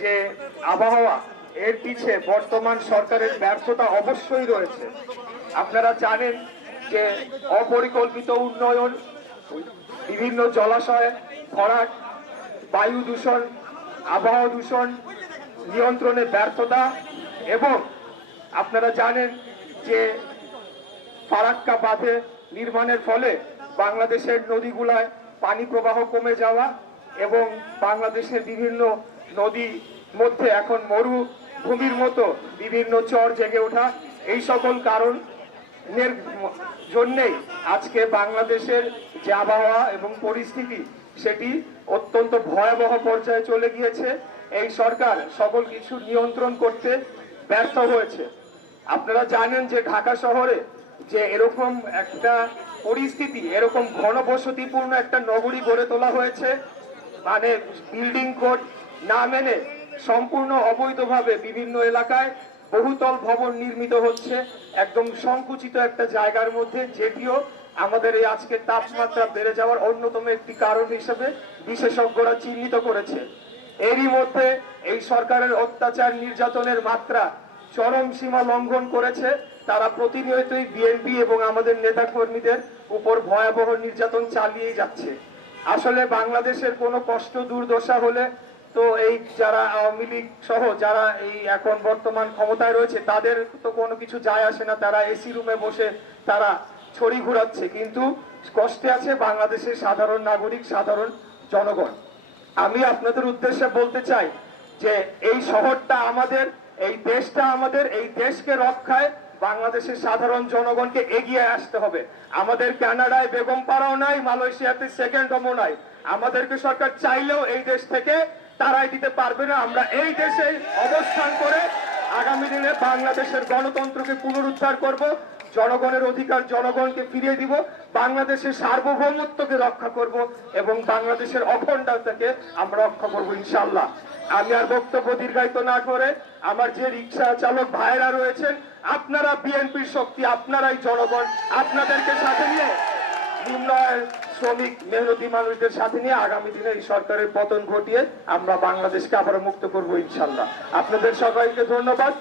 যে আবহাওয়া, এর পিছে বর্তমান সরকারের ব্যর্থতা অবশ্যই রয়েছে। আপনারা জানেন যে অপরিকল্পিত উন্নয়ন, বিভিন্ন জলাশয় ভরাট, বায়ু দূষণ, আবহাওয়া দূষণ নিয়ন্ত্রণে ব্যর্থতা, এবং আপনারা জানেন যে ফারাক্কা বাঁধে নির্মাণের ফলে বাংলাদেশের নদীগুলায় পানি প্রবাহ কমে যাওয়া এবং বাংলাদেশের বিভিন্ন নদী মধ্যে এখন মরুভূমির মতো বিভিন্ন চর জেগে ওঠা, এই সকল কারণের জন্যেই আজকে বাংলাদেশের যে আবহাওয়া এবং পরিস্থিতি সেটি অত্যন্ত ভয়াবহ পর্যায়ে চলে গিয়েছে। এই সরকার সকল কিছু নিয়ন্ত্রণ করতে ব্যর্থ হয়েছে। আপনারা জানেন যে ঢাকা শহরে যে এরকম একটা পরিস্থিতি, এরকম ঘনবসতিপূর্ণ একটা নগরী গড়ে তোলা হয়েছে, মানে বিল্ডিং কোড না মেনে সম্পূর্ণ অবৈধভাবে বিভিন্ন এলাকায় বহুতল ভবন নির্মিত হচ্ছে একদম সংকুচিত একটা জায়গার মধ্যে, যেটিও আমাদের এই আজকের তাপমাত্রা বেড়ে যাওয়ার অন্যতম একটি কারণ হিসেবে বিশেষজ্ঞরা চিহ্নিত করেছে। এরই মধ্যে এই সরকারের অত্যাচার নির্যাতনের মাত্রা চরম সীমা লঙ্ঘন করেছে। তারা প্রতিনিয়তই বিএনপি এবং আমাদের নেতা কর্মীদের উপর ভয়াবহ নির্যাতন চালিয়ে যাচ্ছে। আসলে বাংলাদেশের কোনো কষ্ট দুর্দশা হলে তো এই যারা আওয়ামী লীগ সহ যারা এই এখন বর্তমান ক্ষমতায় রয়েছে তাদের তো কোনো কিছু যায় আসে না, তারা এসি রুমে বসে তারা ছড়ি ঘুরাচ্ছে, কিন্তু কষ্টে আছে বাংলাদেশের সাধারণ নাগরিক, সাধারণ জনগণ। আমি আপনাদের উদ্দেশ্যে বলতে চাই যে এই শহরটা আমাদের, এই দেশটা আমাদের, এই দেশকে রক্ষায় বাংলাদেশের সাধারণ জনগণকে এগিয়ে আসতে হবে। আমাদের কানাডায় বেগম পাড়াও নাই, মালয়েশিয়াতে সেকেন্ড হোমও নাই। আমাদেরকে সরকার চাইলেও এই দেশ থেকে তারাই দিতে পারবে না। আমরা এই দেশে অবস্থান করে আগামী দিনে বাংলাদেশের গণতন্ত্রকে পুনরুদ্ধার করব, জনগণের অধিকার জনগণকে ফিরিয়ে দিব, বাংলাদেশের সার্বভৌমত্বকে রক্ষা করব এবং বাংলাদেশের অখণ্ডতাকে আমরা রক্ষা করব ইনশাআল্লাহ। আমি আর বক্তব্য দীর্ঘায়িত না করে আমার যে রিক্সা চালক ভাইরা রয়েছেন, আপনারা বিএনপির শক্তি, আপনারাই জনগণ, আপনাদেরকে সাথে নিয়ে নিম্ন আয়ের শ্রমিক মেহনতি মানুষদের সাথে নিয়ে আগামী দিনে এই সরকারের পতন ঘটিয়ে আমরা বাংলাদেশকে আবার মুক্ত করব ইনশাআল্লাহ। আপনাদের সবাইকে ধন্যবাদ।